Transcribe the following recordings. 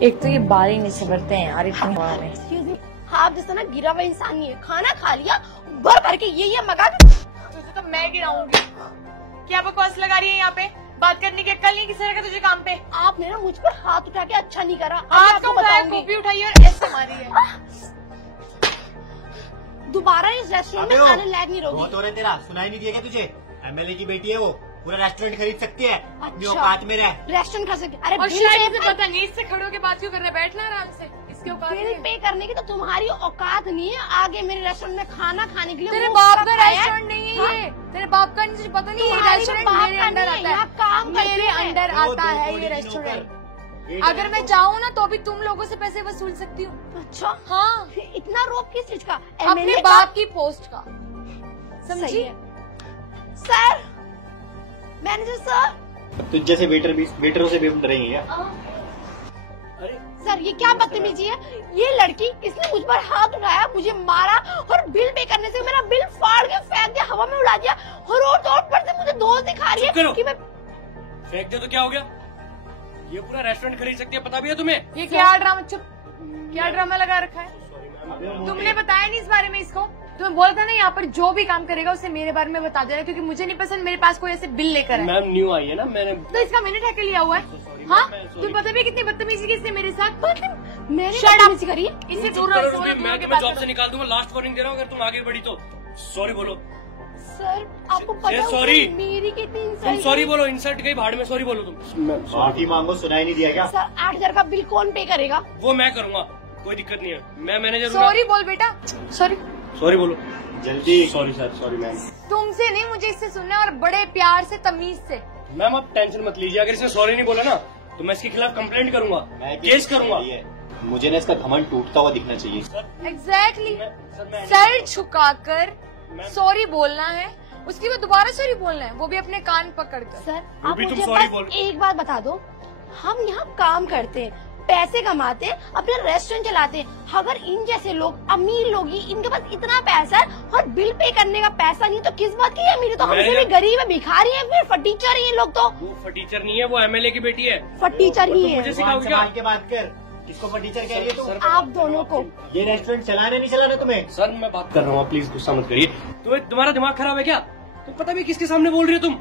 एक तो ये बाल ही नहीं संभरते हैं यार इतनी हवा में। आप जैसा ना गिरा हुआ इंसान नहीं है, खाना खा लिया भर भर के ये मगा तो मैं गिराऊंगी। क्या बकवास लगा रही है यहाँ पे? बात करने की अक्ल नहीं किसी तरह का तुझे काम पे? आपने ना मुझ पर हाथ उठा के अच्छा नहीं करा। आपको बताऊंगी, उठाई और ऐसे मारी है। दोबारा इस रेस्टोरेंट में आने लायक नहीं रहोगी। बहुत हो रहा है तेरा, सुनाई नहीं दिया क्या तुझे? एमएलए की बेटी है वो, पूरा रेस्टोरेंट खरीद सकती है। अपनी औकात में रह। रेस्टोरेंट खरीद सकती है। अरे और शायद इसे पता नहीं, इससे खड़े होकर बात क्यों कर रहे? बैठना आराम से, इसके औकात बिल पे करने की तो तुम्हारी औकात नहीं है। आगे मेरे रेस्टोरेंट में खाना खाने के लिए तेरे बाप का रेस्टोरेंट नहीं है ये। तेरे बाप का नहीं, पता नहीं ये रेस्टोरेंट मेरे अंडर आता है। काम मेरे अंडर आता है ये रेस्टोरेंट। अगर मैं चाहूँ ना तो भी तुम लोगों से पैसे वसूल सकती हूँ। अच्छा हाँ, इतना रोप किस चीज का? अपने बाप की पोस्ट का, समझी? सर, मैनेजर सर, तुझ जैसे वेटरों से भी हम डरेंगे क्या? अरे सर ये क्या बदतमीजी है? ये लड़की इसने मुझ पर हाथ उठाया, मुझे मारा और बिल पे करने से मेरा बिल फाड़ के फेंक दिया, हवा में उड़ा दिया और रोड पर से मुझे दोस्त दिखा रही है कि मैं फेंक दे तो क्या हो गया? ये पूरा रेस्टोरेंट खरीद सकती है, पता भी है तुम्हें? ये क्या ड्रामा, चुप, क्या ड्रामा लगा रखा है? तुमने बताया नहीं इस बारे में इसको? तुम्हें बोला था ना यहाँ पर जो भी काम करेगा उसे मेरे बारे में बता देना, क्योंकि मुझे नहीं पसंद मेरे पास कोई ऐसे बिल लेकर है। मैम न्यू आई है ना, मैंने तो इसका मैंने ठेका लिया हुआ है। हाँ, तुम पता भी कितनी बदतमीजी की इसने मेरे साथ। मैंने बदतमीजी करी? इसे दूर मैं तुम्हें जॉब से निकाल दूंगा। लास्ट वार्निंग दे रहा हूँ, अगर तुम आगे बढ़ी तो सॉरी बोलो। सर आपको पता है सॉरी, मेरी कितनी तुम सॉरी बोलो। इंसल्ट गई भाड़ में, सॉरी बोलो तुम। माफी मांगो, सुनाई नहीं दिया क्या? सर 8,000 का बिल कौन पे करेगा? वो मैं करूँगा, कोई दिक्कत नहीं है। मैं मैनेजर हूँ। सॉरी बोल बेटा, सॉरी सॉरी बोलो जल्दी। Sorry sir, sorry ma'am. तुमसे नहीं, मुझे इससे सुनना, और बड़े प्यार से तमीज से। मैम आप टेंशन मत लीजिए, अगर इसने सॉरी नहीं बोला ना तो मैं इसके खिलाफ कंप्लेंट करूंगा, केस करूंगा। मुझे ना इसका घमंड टूटता हुआ दिखना चाहिए। एग्जैक्टली, सर झुकाकर सॉरी बोलना है, उसके बाद दोबारा सॉरी बोलना है, वो भी अपने कान पकड़कर। सर आप मुझे बस एक बात बता दो, हम यहाँ काम करते हैं, पैसे कमाते, अपने रेस्टोरेंट चलाते। अगर इन जैसे लोग, अमीर लोग ही, इनके पास इतना पैसा है और बिल पे करने का पैसा नहीं, तो किस बात की अमीर? तो हमसे भी गरीब है, भिखारी है, फिर फटीचर है ये लोग। तो वो फटीचर नहीं है, वो एमएलए की बेटी है। फटीचर ही है। मुझे सिखाओगे क्या? के बात कर, किसको फटीचर कह रही है तुम? आप दोनों को। ये रेस्टोरेंट चलाना नहीं चलाना तुम्हें? सर मैं बात कर रहा हूँ, प्लीज गुस्सा मत करिए। तुम्हारा दिमाग खराब है क्या? तुम पता भी किसके सामने बोल रही हो? तुम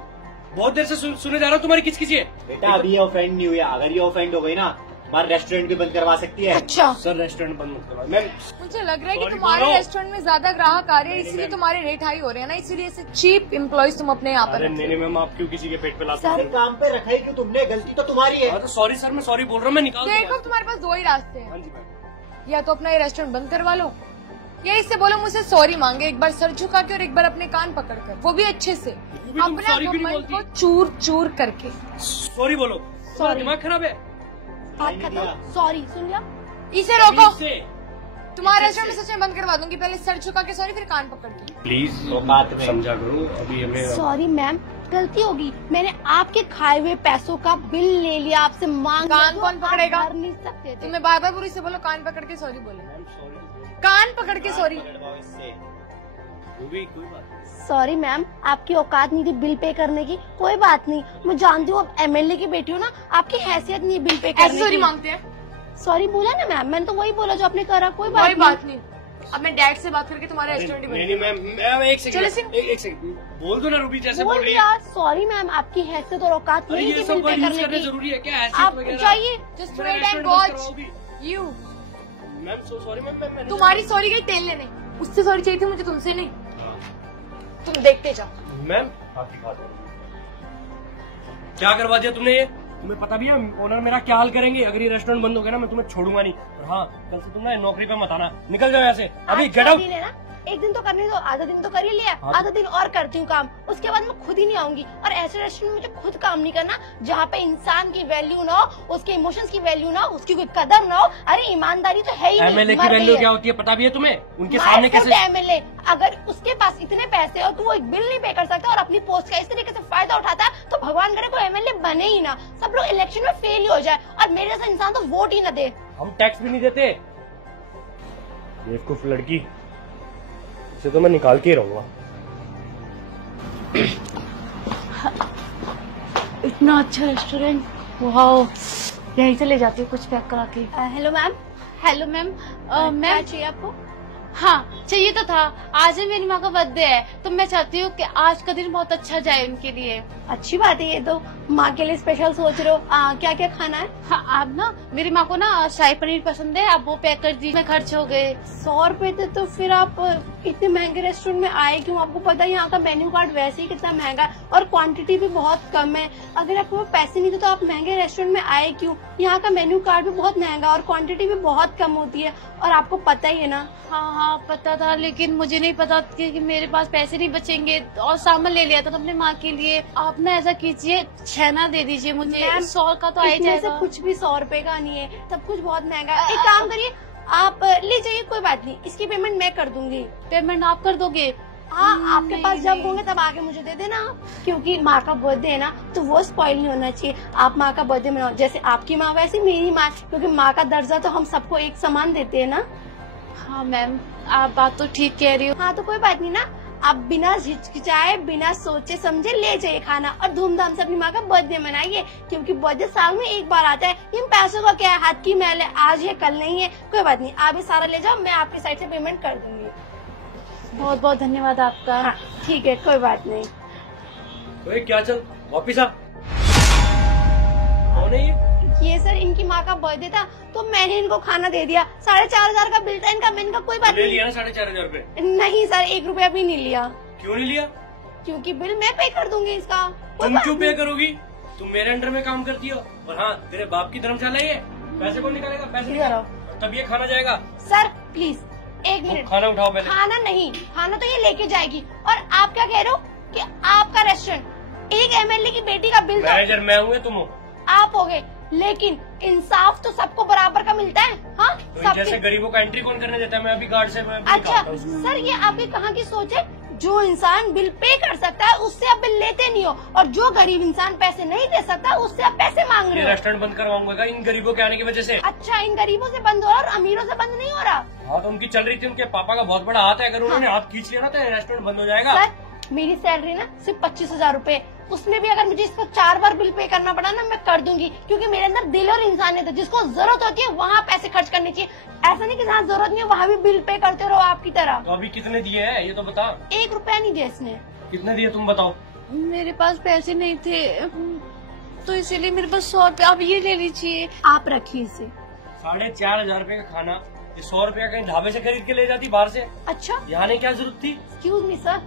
बहुत देर से सुने जा रहा हो, तुम्हारी किस है? बेटा अभी ये ऑफेंड नहीं हुई, अगर ये ऑफेंड हो गई ना हमारा रेस्टोरेंट भी बंद करवा सकती है। अच्छा सर रेस्टोरेंट बंद मत करवाओ। मैं मुझे लग रहा है कि तुम्हारे रेस्टोरेंट में ज्यादा ग्राहक आ रहे हैं, इसलिए तुम्हारे रेट हाई हो रहे हैं ना, इसीलिए ऐसे चीप एम्प्लॉइज तुम अपने यहाँ पर। नहीं मैम, आप क्यों किसी के पेट पे लाते सर काम पे रखा है क्यों तुमने? गलती तो तुम्हारी है। तो सॉरी सर, मैं सॉरी बोल रहा हूँ, मैं निकाल देखो तुम्हारे पास दो ही रास्ते हैं, हाँ जी मैम। या तो अपना ये रेस्टोरेंट बंद करवा लो, या इससे बोलो मुझसे सॉरी मांगे, एक बार सर झुका के और एक बार अपने कान पकड़ कर, वो भी अच्छे से, अपना घमंड को चूर चूर करके। सॉरी बोलो। सॉरी, दिमाग खराब है। बात खत्म। सॉरी सुन लिया? इसे रोको, तुम्हारा रेस्टोरेंट सच में बंद करवा दूंगी। पहले सर झुका के सॉरी, फिर कान पकड़ के। प्लीज समझा करो अभी हमें। सॉरी मैम, गलती होगी, मैंने आपके खाए हुए पैसों का बिल ले लिया, आपसे मांग। कान कौन पकड़ेगा? कर नहीं सकते। तुम्हें बार बार बुरी से बोलो, कान पकड़ के सॉरी बोले, कान पकड़ के सॉरी। सॉरी मैम, आपकी औकात नहीं थी बिल पे करने की। कोई बात नहीं, मैं जानती हूँ आप एमएलए की बेटी हो ना, आपकी हैसियत नहीं है बिल पे करने की। सॉरी मांगते हैं? सॉरी बोला ना मैम, मैंने तो वही बोला जो आपने करा। कोई बात नहीं। अब मैं डैड से बात करके तुम्हारा रेस्टोरेंट नहीं मैम, एक सेकंड बोल दो ना रूबी, जैसे बोल रही है। सॉरी मैम, आपकी हैसियत और औकात नहीं थी बिल पे करने की। जरूरी है क्या? आप जाइए। Just wait and watch you. Ma'am so sorry ma'am, तुम्हारी सॉरी गई तेल लेने, उससे सॉरी चाहिए थी मुझे, तुमसे नहीं। तुम देखते जाओ। मैम आपकी बात क्या करवा दिया तुमने ये? तुम्हें पता भी है ओनर मेरा क्या हाल करेंगे अगर ये रेस्टोरेंट बंद हो गया ना? मैं तुम्हें छोड़ूंगा नहीं। और हाँ, कल से तुम ना नौकरी पे मत आना, निकल जाओ यहाँ से अभी, गेट आउट। एक दिन तो करने दो, आधा दिन तो कर ही लिया, आधा दिन और करती हूँ काम, उसके बाद मैं खुद ही नहीं आऊंगी। और ऐसे रेस्टोरेंट में मुझे खुद काम नहीं करना जहाँ पे इंसान की वैल्यू ना हो, उसके इमोशंस की वैल्यू ना हो, उसकी कोई कदर ना हो। अरे ईमानदारी तो है ही नहीं। एमएलए की वैल्यू क्या होती है पता भी है तुम्हें? उनके सामने कैसे एमएलए, अगर उसके पास इतने पैसे और तू वो एक बिल नहीं पे कर सकता और अपनी पोस्ट का इस तरीके से फायदा उठाता है, तो भगवान करे कोई एमएलए बने ही ना, सब लोग इलेक्शन में फेल ही हो जाए और मेरे जैसा इंसान तो वोट ही न दे। हम टैक्स भी नहीं देते। बेवकूफ लड़की, इसे तो मैं निकाल के ही रहूंगा। इतना अच्छा रेस्टोरेंट, वाओ यहीं से ले जाती हूँ कुछ पैक करा के। Hello ma'am. Hello ma'am. Ma'am क्या चाहिए आपको? हाँ चाहिए तो था। आज है मेरी माँ का बर्थडे है, तो मैं चाहती हूँ कि आज का दिन बहुत अच्छा जाए उनके लिए। अच्छी बात है, ये तो माँ के लिए स्पेशल सोच रहे हो। क्या क्या खाना है? हाँ आप ना, मेरी माँ को ना शाही पनीर पसंद है, आप वो पैक कर दीजिए। खर्च हो गए 100 रुपए थे तो फिर आप इतने महंगे रेस्टोरेंट में आए क्यों? आपको पता है यहाँ का मेन्यू कार्ड वैसे ही कितना महंगा है और क्वांटिटी भी बहुत कम है। अगर आपको पैसे नहीं थे तो आप महंगे रेस्टोरेंट में आए क्यों? यहाँ का मेन्यू कार्ड भी बहुत महंगा और क्वांटिटी भी बहुत कम होती है और आपको पता ही है ना। हाँ हाँ पता था, लेकिन मुझे नहीं पता कि मेरे पास पैसे नहीं बचेंगे और सामान ले लिया था अपने माँ के लिए। आप ना ऐसा कीजिए, छेना दे दीजिए मुझे। 100 का तो आ ही इसमें से जाएगा। कुछ भी 100 रुपए का नहीं है, सब कुछ बहुत महंगा है। एक काम करिए, आप ले जाइए, कोई बात नहीं, इसकी पेमेंट मैं कर दूंगी। पेमेंट आप कर दोगे? हाँ, आपके नहीं, पास जब नहीं। होंगे तब आके मुझे दे देना, क्योंकि माँ का बर्थडे है ना, तो वो स्पॉइल नहीं होना चाहिए। आप माँ का बर्थडे मनाओ, जैसे आपकी माँ वैसे मेरी माँ, क्योंकि माँ का दर्जा तो हम सबको एक समान देते हैं ना। हाँ मैम, आप बात तो ठीक कह रही हो। हाँ तो कोई बात नहीं ना, आप बिना हिचकिचाए बिना सोचे समझे ले जाइए खाना और धूमधाम से अपनी माँ का बर्थडे मनाइए, क्योंकि बर्थडे साल में एक बार आता है। इन पैसों का क्या है, हाथ की मैल है, आज है कल नहीं है। कोई बात नहीं, आप ये सारा ले जाओ, मैं आपकी साइड से पेमेंट कर दूंगी। बहुत बहुत धन्यवाद आपका। हाँ ठीक है, कोई बात नहीं। तो क्या चल वापिस आ। कौन है ये सर इनकी माँ का बर्थडे था तो मैंने इनको खाना दे दिया। 4,500 का बिल था इनका। मैंने कहा कोई बात ले नहीं। लिया ना 4,500 रुपए? नहीं सर, 1 रुपया भी नहीं लिया, क्यों नहीं लिया? क्योंकि बिल मैं पे कर दूंगी इसका। कोई तुम बात क्यों पे नहीं। करोगी? तुम मेरे अंडर में काम करती हो। और हाँ, तेरे बाप की धर्मशाला ही है, पैसे कौन निकालेगा? पैसे इधर आओ। तब ये खाना जाएगा। सर प्लीज 1 तुम मिनट। खाना उठाओ पहले। खाना नहीं, खाना तो ये लेके जाएगी। और आप क्या कह रहे हो कि आपका रेस्टोरेंट, एक MLA की बेटी का बिल तो मैनेजर मैं हूँ या तुम हो? आप हो गए, लेकिन इंसाफ तो सबको बराबर का मिलता है। हाँ तो सबके। जैसे गरीबों का एंट्री कौन करने देता है? मैं अभी गार्ड से मैं अभी अच्छा निकालता हूँ। सर, ये आपकी कहाँ की सोच है? जो इंसान बिल पे कर सकता है उससे आप बिल लेते नहीं हो, और जो गरीब इंसान पैसे नहीं दे सकता उससे आप पैसे मांग ये रहे हो। रेस्टोरेंट बंद करवाऊंगा इन गरीबों के आने की वजह से। अच्छा, इन गरीबों से बंद हो रहा है और अमीरों से बंद नहीं हो रहा। हाँ तो उनकी चल रही थी, उनके पापा का बहुत बड़ा हाथ है। अगर उन्होंने हाथ खींच लिया ना तो रेस्टोरेंट बंद हो जाएगा। सर मेरी सैलरी ना सिर्फ 25,000 रूपए, उसमें भी अगर मुझे इसको 4 बार बिल पे करना पड़ा ना, मैं कर दूंगी, क्योंकि मेरे अंदर दिल और इंसानियत है। जिसको जरूरत होती है वहाँ पैसे खर्च करने चाहिए। ऐसा नहीं कि जहाँ जरूरत नहीं है वहाँ भी बिल पे करते रहो आपकी तरह। तो अभी कितने दिए हैं ये तो बता। 1 रुपया नहीं दिया इसने। कितने दिए तुम बताओ। मेरे पास पैसे नहीं थे, तो इसीलिए मेरे पास 100 रुपये। आप ये ले लीजिए। आप रखिए इसे। 4,500 रुपए का खाना, ये 100 रुपया कहीं ढाबे से खरीद के ले जाती बाहर से। अच्छा यहाँ आने की क्या जरूरत थी? एक्सक्यूज मी सर,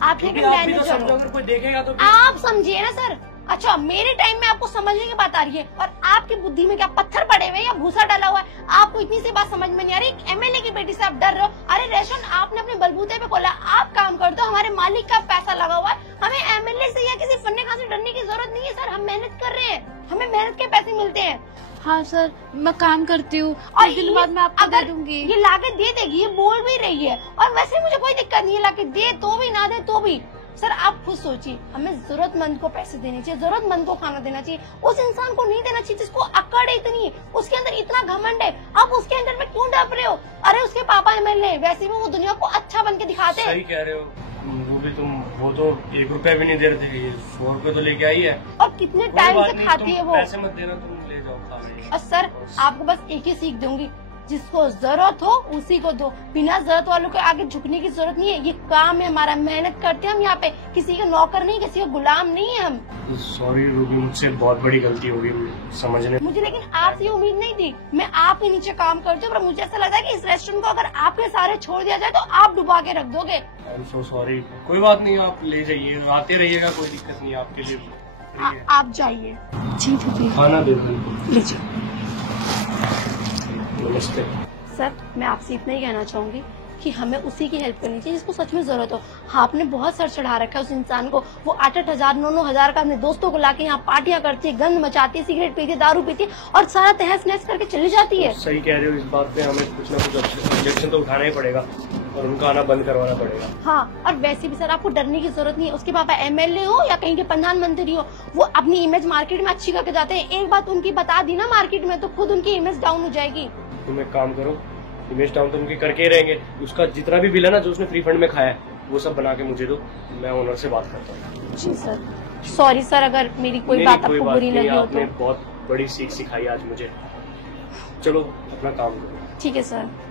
आप क्योंकि लेकिन आप भी तो मैनेजर समझो, हो। अगर कोई देखेगा तो आप समझिए ना सर। अच्छा, मेरे टाइम में आपको समझने की बात आ रही है और आपकी बुद्धि में क्या पत्थर पड़े हुए या भूसा डाला हुआ है? आपको इतनी सी बात समझ में नहीं आ रही? MLA की बेटी से आप डर रहे हो? अरे रेस्टोरेंट आपने अपने बलबूते पे खोला, आप काम करते हो, हमारे मालिक का पैसा लगा हुआ है। हमें MLA से या किसी फन्ने खां से डरने की जरूरत नहीं है सर। हम मेहनत कर रहे हैं, हमें मेहनत के पैसे मिलते हैं। हाँ सर, मैं काम करती हूँ, और एक दिन ये बाद मैं आपको दे अगर दूंगी। ये लाके दे देगी, ये बोल भी रही है, और वैसे मुझे कोई दिक्कत नहीं है, लाके दे तो भी ना दे तो भी। सर आप खुद सोचिए, हमें जरूरतमंद को पैसे देने चाहिए, जरूरतमंद को खाना देना चाहिए। उस इंसान को नहीं देना चाहिए जिसको अकड़ इतनी है, उसके अंदर इतना घमंड है। आप उसके अंदर में क्यों डर रहे हो? अरे उसके पापा MLA, वैसे भी वो दुनिया को अच्छा बन के दिखाते हैं। सही कह रहे हो। वो भी तुम, वो तो 1 रुपया भी नहीं दे रहे थे, ये 100 रुपए तो लेके आई है। और कितने कोई टाइम बात से नहीं, खाती तुम है वो। पैसे मत देना, तुम ले जाओ खा लो। और सर आपको बस एक ही सीख दूंगी, जिसको जरूरत हो उसी को दो, बिना जरूरत वालों के आगे झुकने की जरूरत नहीं है। ये काम है हमारा, मेहनत करते हैं हम यहाँ पे, किसी के नौकर नहीं, किसी के गुलाम नहीं है हम। सॉरी रूबी, मुझसे बहुत बड़ी गलती हो गई समझने। मुझे लेकिन आपसे ये उम्मीद नहीं थी। मैं आपके नीचे काम करती हूँ, पर मुझे ऐसा लगता है कि इस रेस्टोरेंट को अगर आपके सारे छोड़ दिया जाए तो आप डुबा के रख दोगे। I am so sorry. कोई बात नहीं, आप ले जाइए, आते रहिएगा, कोई दिक्कत नहीं आपके लिए। आप जाइए। जी दीदी, खाना दे दो। लीजिए। नमस्ते। सर मैं आपसे इतना ही कहना चाहूंगी कि हमें उसी की हेल्प करनी चाहिए जिसको सच में जरूरत हो। हाँ, आपने बहुत सर चढ़ा रखा है उस इंसान को। वो 8-8 हजार 9-9 हजार का अपने दोस्तों को लाके यहाँ पार्टियां करती है, गंद मचाती है, सिगरेट पीती है, दारू पीती है और सारा तहस नहस करके चली जाती है। सही कह रहे हो, इस बात पे हमें कुछ ना कुछ ऑब्जेक्शन तो उठाना ही पड़ेगा और उनका आना बंद करवाना पड़ेगा। हाँ, और वैसे भी सर आपको डरने की जरूरत नहीं है। उसके पापा MLA हो या कहीं के प्रधानमंत्री हो, वो अपनी इमेज मार्केट में अच्छी करके जाते हैं। एक बात उनकी बता दी ना मार्केट में, तो खुद उनकी इमेज डाउन हो जाएगी। तुम एक काम करो, इमेज डाउन तो उनके करके ही रहेंगे। उसका जितना भी बिल है ना, जो उसने फ्री फंड में खाया है, वो सब बना के मुझे दो, मैं ओनर से बात करता हूँ। जी सर। सॉरी सर, अगर मेरी कोई बात आपको बुरी लगी हो आपने तो। बहुत बड़ी सीख सिखाई आज मुझे। चलो अपना काम करो। ठीक है सर।